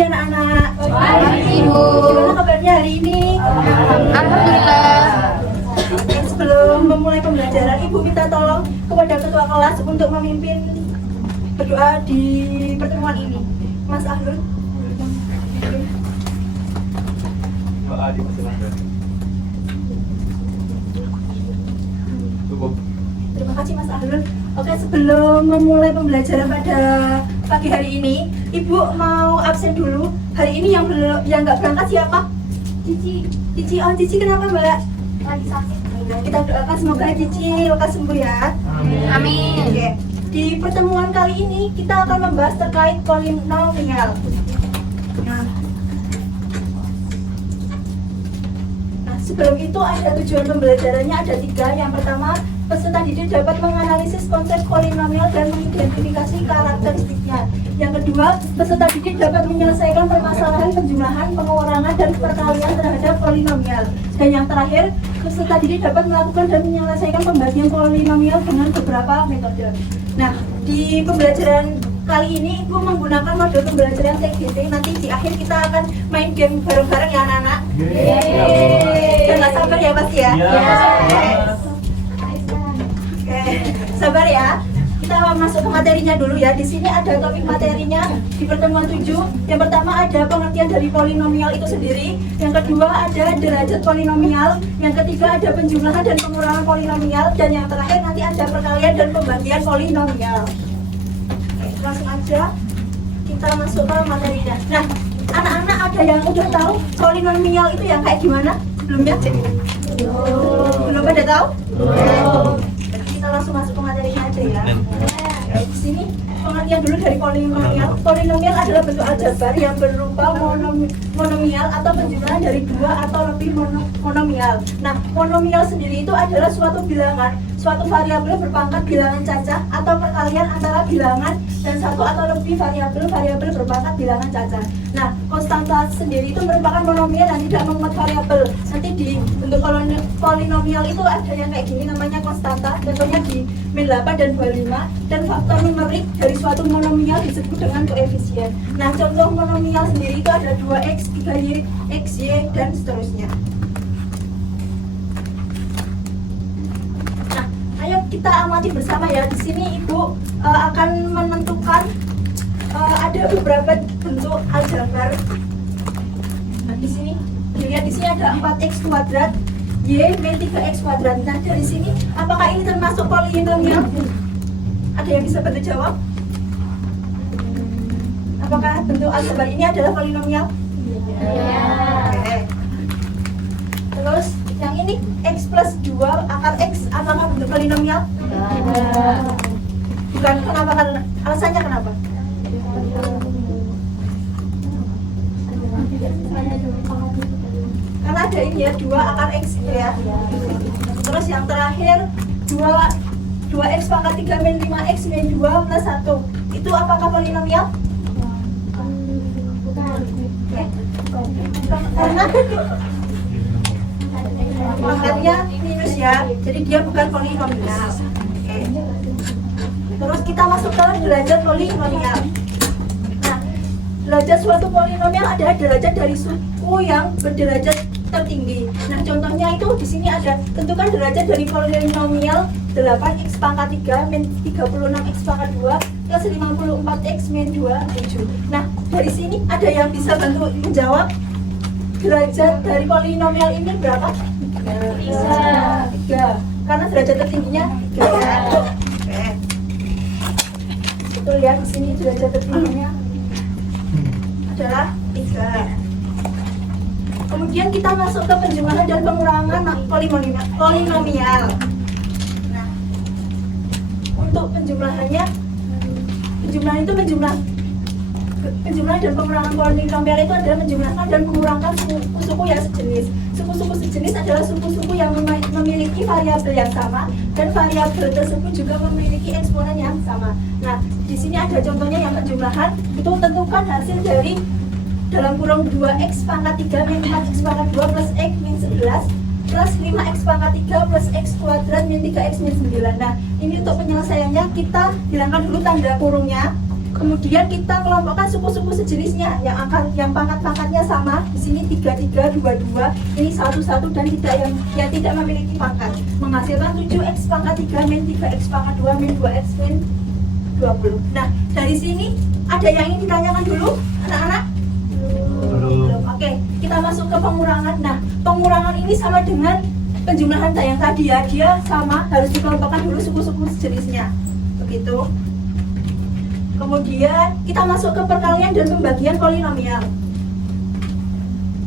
pagi anak-anak. Pagi, Bu. Gimana kabarnya hari ini? Alhamdulillah. Sebelum memulai pembelajaran, Ibu minta tolong kepada ketua kelas untuk memimpin berdoa di pertemuan ini. Mas Ahlul. Doa dipersilakan. Cukup. Terima kasih Mas Ahlul. Oke, sebelum memulai pembelajaran pada pagi hari ini, Ibu mau absen dulu. Hari ini yang nggak berangkat siapa? Cici. Cici, oh Cici kenapa Mbak? Lagi sakit. Nah, kita doakan semoga Cici lekas sembuh ya. Amin. Oke. Di pertemuan kali ini kita akan membahas terkait polinomial. Nah, sebelum itu ada tujuan pembelajarannya ada 3. Yang pertama, peserta didik dapat menganalisis konsep polinomial dan mengidentifikasi karakteristiknya. Yang kedua, peserta didik dapat menyelesaikan permasalahan penjumlahan, pengurangan, dan perkalian terhadap polinomial. Dan yang terakhir, peserta didik dapat melakukan dan menyelesaikan pembagian polinomial dengan beberapa metode. Nah, di pembelajaran kali ini Ibu menggunakan model pembelajaran TGT. Nanti di akhir kita akan main game bareng-bareng ya anak-anak. Dan nggak sabar ya pasti ya. Oke, sabar ya. Kita masuk ke materinya dulu ya. Di sini ada topik materinya di pertemuan 7. Yang pertama ada pengertian dari polinomial itu sendiri. Yang kedua ada derajat polinomial. Yang ketiga ada penjumlahan dan pengurangan polinomial. Dan yang terakhir nanti ada perkalian dan pembagian polinomial. Oke, langsung aja kita masuk ke materinya. Nah, anak-anak ada yang udah tahu polinomial itu yang kayak gimana sebelumnya? Belum pada tahu? Kita langsung masuk ke materinya aja ya. Di sini pengertian dulu dari polinomial. Polinomial adalah bentuk aljabar yang berupa monomial atau penjumlahan dari 2 atau lebih monomial. Nah, monomial sendiri itu adalah suatu bilangan, suatu variabel berpangkat bilangan cacah atau perkalian antara bilangan dan satu atau lebih variabel berpangkat bilangan cacah. Nah, konstanta sendiri itu merupakan monomial yang tidak memuat variabel. Nanti di bentuk polinomial itu ada yang kayak gini namanya konstanta, contohnya di min 8 dan 25, dan faktor numerik dari suatu monomial disebut dengan koefisien. Nah, contoh monomial sendiri itu ada 2x, 3y, xy, dan seterusnya. Nah, ayo kita amati bersama ya. Di sini Ibu akan menentukan ada beberapa bentuk aljabar. Nah, di sini dilihat di sini ada 4x kuadrat, y min 3x kuadrat. Nah, dari sini apakah ini termasuk polinomial? Ada yang bisa bantu jawab? Apakah bentuk aljabar ini adalah polinomial? Iya. Oke. Terus yang ini x plus 2 akar x, apakah bentuk polinomial? Bukan, kenapa? Alasannya kenapa? Karena ada ini ya, 2 akar x gitu ya. Terus yang terakhir 2x pangkat 3 min 5x min 2 plus 1. Itu apakah polinomial? Karena pangkatnya minus ya, jadi dia bukan polinomial. Oke. Terus kita masuk ke derajat polinomial. Nah, derajat suatu polinomial adalah derajat dari suku yang berderajat tertinggi. Nah, contohnya itu di sini ada tentukan derajat dari polinomial 8x pangkat 3 min 36x pangkat 2 plus 54x min 27. Nah, dari sini ada yang bisa bantu menjawab derajat dari polinomial ini berapa? Bisa 3. Karena derajat tertingginya 3 ya. Oke. Betul ya, di sini derajat tertingginya adalah 3. Kemudian kita masuk ke penjumlahan dan pengurangan polinomial. Nah, untuk penjumlahan dan pengurangan polinomial itu adalah menjumlahkan dan mengurangkan suku-suku yang sejenis. Suku-suku sejenis adalah suku-suku yang memiliki variabel yang sama dan variabel tersebut juga memiliki eksponen yang sama. Nah, di sini ada contohnya yang penjumlahan. Itu tentukan hasil dari dalam kurung 2x pangkat 3 min 4x pangkat 2 plus x min 11 plus 5x pangkat 3 plus x kuadrat min 3x min 9. Nah, ini untuk penyelesaiannya kita hilangkan dulu tanda kurungnya. Kemudian kita kelompokkan suku-suku sejenisnya yang pangkat-pangkatnya sama. Di sini 3, 3, 2, 2. Ini 1, 1 dan tidak yang tidak memiliki pangkat. Menghasilkan 7x pangkat 3 min 3x pangkat 2 min 2x min 20. Nah, dari sini ada yang ingin ditanyakan dulu, anak-anak? Belum. Oke, kita masuk ke pengurangan. Nah, pengurangan ini sama dengan penjumlahan yang tadi ya. Dia sama, harus dikelompokkan dulu suku-suku sejenisnya. Begitu. Kemudian kita masuk ke perkalian dan pembagian polinomial.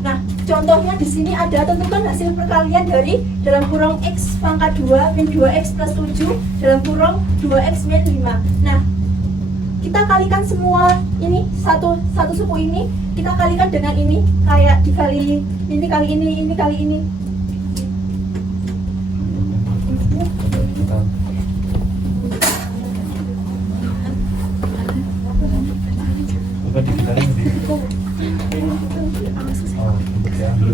Nah, contohnya di sini ada tentukan hasil perkalian dari dalam kurung x pangkat 2 min 2x plus 7 dalam kurung 2x min 5. Nah, kita kalikan semua ini satu suku ini kita kalikan dengan ini, kayak dikali ini kali ini kali ini. Bukan dikitarin di. Oh, ya dulu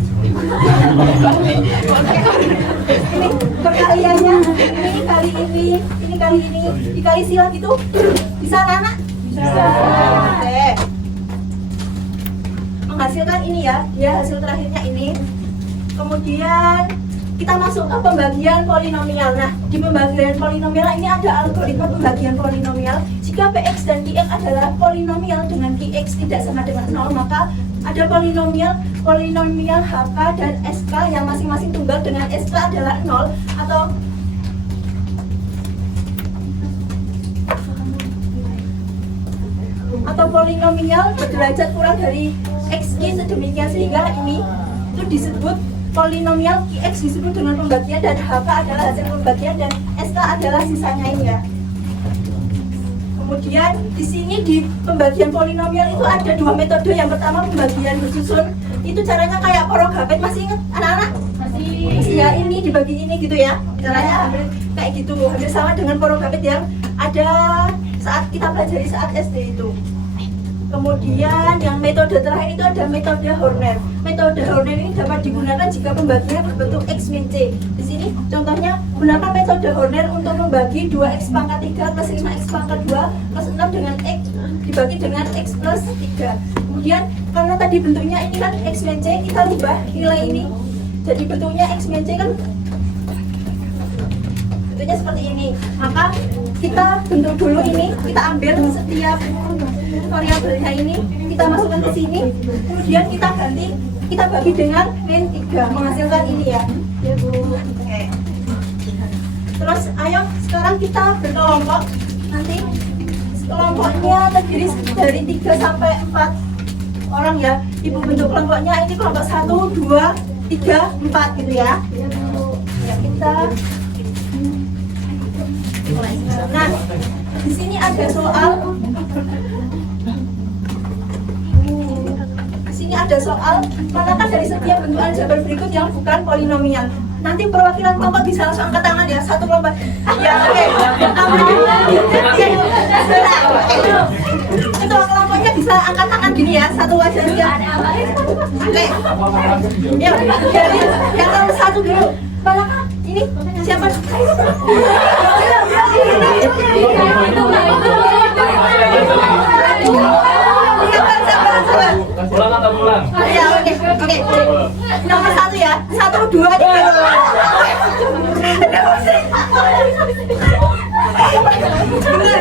Ini perkaliannya ini kali ini dikali silang itu bisa anak? Bisa. Oke. Menghasilkan ini ya, dia hasil terakhirnya ini. Kemudian kita masuk ke pembagian polinomial. Nah, di pembagian polinomial ini ada algoritma pembagian polinomial. Jika px dan qx adalah polinomial dengan qx tidak sama dengan 0, maka ada polinomial hk dan sk yang masing-masing tunggal dengan sk adalah 0 atau polinomial berderajat kurang dari xq sedemikian sehingga ini itu disebut polinomial qx disebut dengan pembagian dan hk adalah hasil pembagian dan sk adalah sisanya ini ya. Kemudian di sini di pembagian polinomial itu ada dua metode. Yang pertama pembagian bersusun. Itu caranya kayak porogapet, masih ingat anak-anak? Masih ya, ini dibagi ini gitu ya. Caranya hampir kayak gitu, hampir sama dengan porogapet yang ada saat kita pelajari saat SD itu. Kemudian yang metode terakhir itu ada metode Horner. Metode Horner ini dapat digunakan jika pembagian berbentuk x min c. Di sini contohnya gunakan metode Horner untuk membagi 2x pangkat 3 plus 5x pangkat 2 plus 6 dengan x dibagi dengan x plus 3. Kemudian karena tadi bentuknya ini kan x min c, kita rubah nilai ini. Jadi bentuknya x min c kan bentuknya seperti ini. Maka kita bentuk dulu ini, kita ambil setiap variabelnya ini, kita masukkan ke sini, kemudian kita ganti, kita bagi dengan min 3 menghasilkan ini ya. Oke. Terus ayo sekarang kita berkelompok. Nanti kelompoknya terdiri dari 3 sampai 4 orang ya. Ibu bentuk kelompoknya ini kelompok 1, 2, 3, 4 gitu ya. Ya kita. Nah, di sini ada soal. Manakah dari setiap bentuk aljabar berikut yang bukan polinomial? Nanti perwakilan kelompok bisa langsung angkat tangan ya, satu kelompok. Ya, oke. Ketua kelompoknya bisa angkat tangan gini ya, satu wajah ya. Oke. Ya, dari yang nomor 1 dulu. Manakah ini siapa? Pulang atau pulang? Ya, oke. Nomor 1 ya. 1, 2, 3.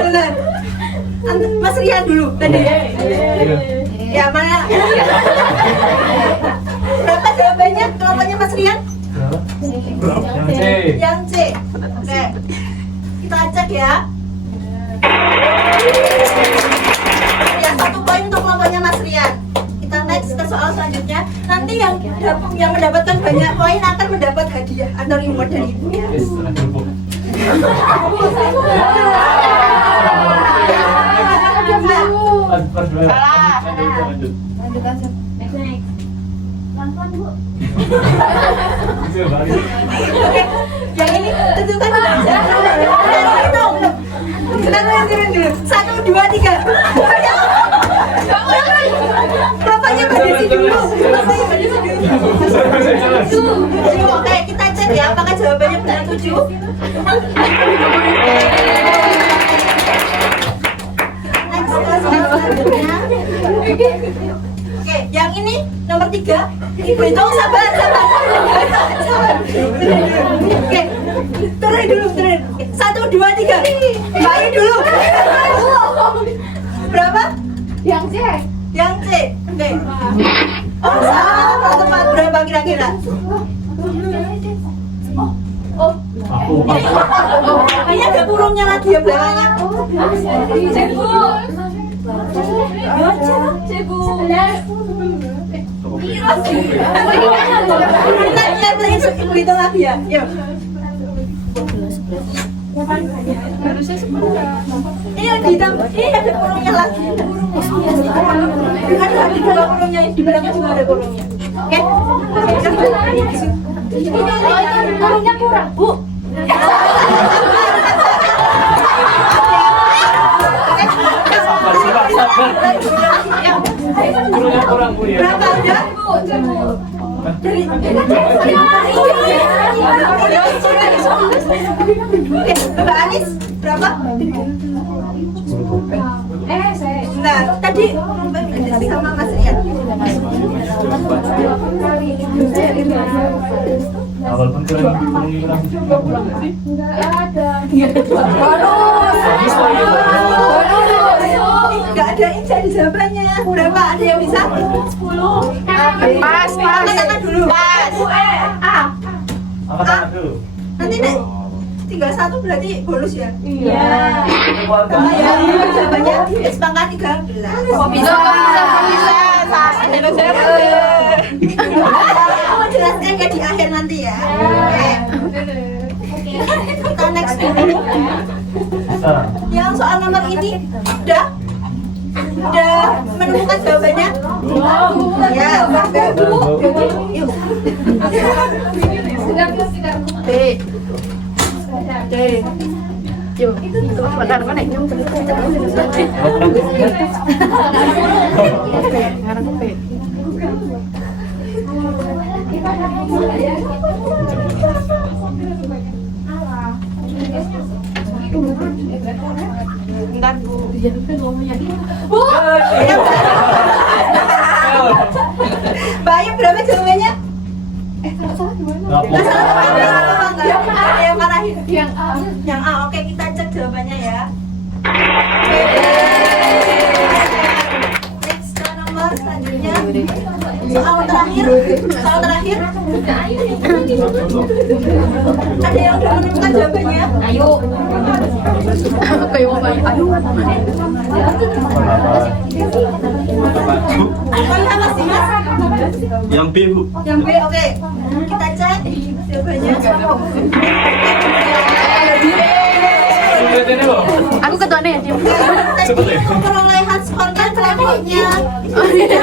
Benar. Mas Rian dulu tadi. Ya, mana? Berapa jawabannya? Kelompoknya Mas Rian? Yang C. Oke. Kita cek ya. Ya, 1 poin untuk kelompoknya Mas Rian. Kita next ke soal selanjutnya. Nanti yang mendapatkan banyak poin akan mendapat hadiah atau reward dari ibu ya. Lanjut aja. Next. Pelan-pelan, Bu. Oke, yang ini tentukan belajar. Kita lanjutin dulu. 1, 2, 3. Bapaknya berdiri dulu. Oke, kita cek ya apakah jawabannya benar 7. Next ke Oke, yang ini nomor 3. Ibu hitung sabar. Oke, turun dulu. Oke, 1, 2, 3. Bayu dulu. Berapa? Yang C. Yang C. Oke. Oh, salah. Tempat berapa kira-kira? Aku. Ini ada kurungnya lagi ya belakangnya. Cebu. Cebu. Kita ibu hitung lagi ya. Yuk. Harusnya 10. Ini ada kurungnya lagi. Ada lagi 2 kurungnya di belakang juga ada kurungnya. Oke. Ini kurungnya kurang, Bu. Sabar. Kurangnya kurang Bu ya. Berapa udah? Dari Oke, Mbak Anis berapa? Saya. Nah, tadi sama Mas Rian. Walaupun kurang Enggak ada. Enggak ada ini jadi jawabannya. Berapa? Ada yang bisa? 10. Pas. Angkat tangan dulu. Angkat tangan dulu. Nanti nek tinggal 1 berarti bonus ya? Iya. Ya, jawabannya sepangkat 13. Bisa. Aku jelaskan ya di akhir nanti ya. Oke. Kita next dulu. Yang soal nomor ini udah menemukan jawabannya? Ya, udah. Yuk. D. Yuk, itu benar mana nyum. Bentar, Bu. Bu. Bayu berapa jawabannya? Nggak salah apa enggak? Yang marahin. Yang A. Yang A, oke kita cek jawabannya ya. Next ke nomor selanjutnya. Soal terakhir. Ada yang udah menemukan jawabannya? Ayo. Pokoknya apa sih Mas? Yang B, Bu. Yang B, oke. Kita cek jawabannya. Ini loh. Aku ketuanya ya, Tim. Tadi perolehan skornya berikutnya.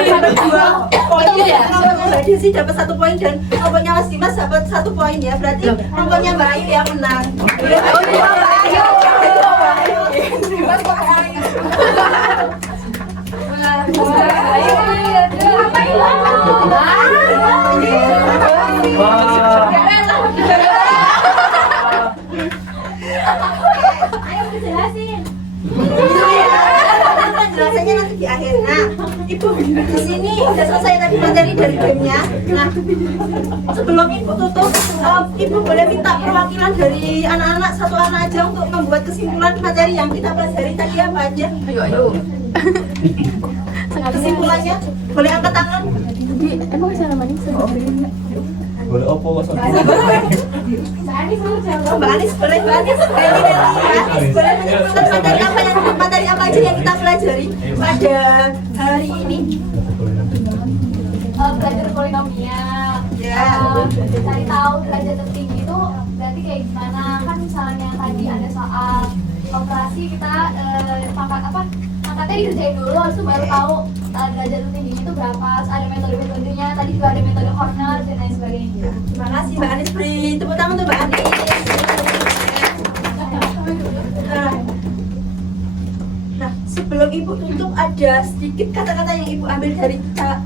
Dapat 2 poin. Kelompoknya Mbak Desi dapat 1 poin dan kelompoknya Mas Dimas dapat 1 poin ya. Berarti kelompoknya Mbak Ayu yang menang. Penjelasannya nanti di akhir. Nah, Ibu di sini udah selesai tadi materi dari gamenya. Nah, sebelum Ibu tutup, Ibu boleh minta perwakilan dari anak-anak, 1 anak aja untuk membuat kesimpulan materi yang kita pelajari tadi apa aja. Ayo. Kesimpulannya boleh angkat tangan. Emang cara manis? Boleh opo kok Mbak Anis boleh Mbak Anis boleh menyebutkan materi apa aja yang kita pelajari pada hari ini. Belajar polinomial. Ya. Cari tahu derajat tertinggi itu berarti kayak gimana, kan misalnya tadi ada soal operasi kita pangkat apa, pangkatnya dikerjain dulu habis itu baru tahu derajat tertinggi itu berapa. Terus ada metode-metodenya, tadi juga ada metode corner dan lain sebagainya. Terima kasih Mbak Anis, beri tepuk tangan untuk Mbak Anis. Nah, sebelum Ibu tutup ada sedikit kata-kata yang Ibu ambil dari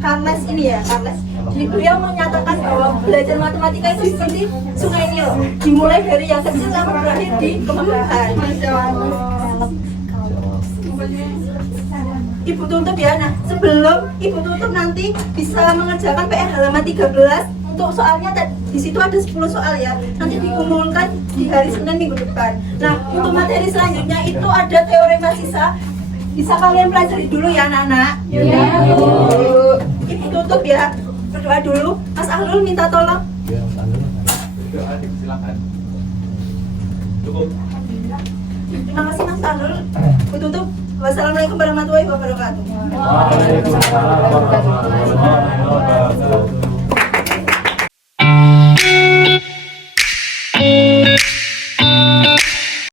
Karles ini ya, Karles. Jadi beliau menyatakan bahwa belajar matematika itu seperti sungai Nil, dimulai dari yang kecil lalu berakhir di kemegahan. Ibu tutup ya. Nah, sebelum Ibu tutup nanti bisa mengerjakan PR halaman 13. Untuk soalnya di situ ada 10 soal ya. Nanti dikumpulkan di hari Senin minggu depan. Nah, untuk materi selanjutnya itu ada teorema sisa. Bisa kalian pelajari dulu ya anak-anak. Ibu tutup ya. Berdoa dulu. Mas Ahlul minta tolong. Silakan. Cukup. Terima kasih Mas Ahlul. Ibu tutup. Wassalamualaikum warahmatullahi wabarakatuh. Waalaikumsalam warahmatullahi wabarakatuh.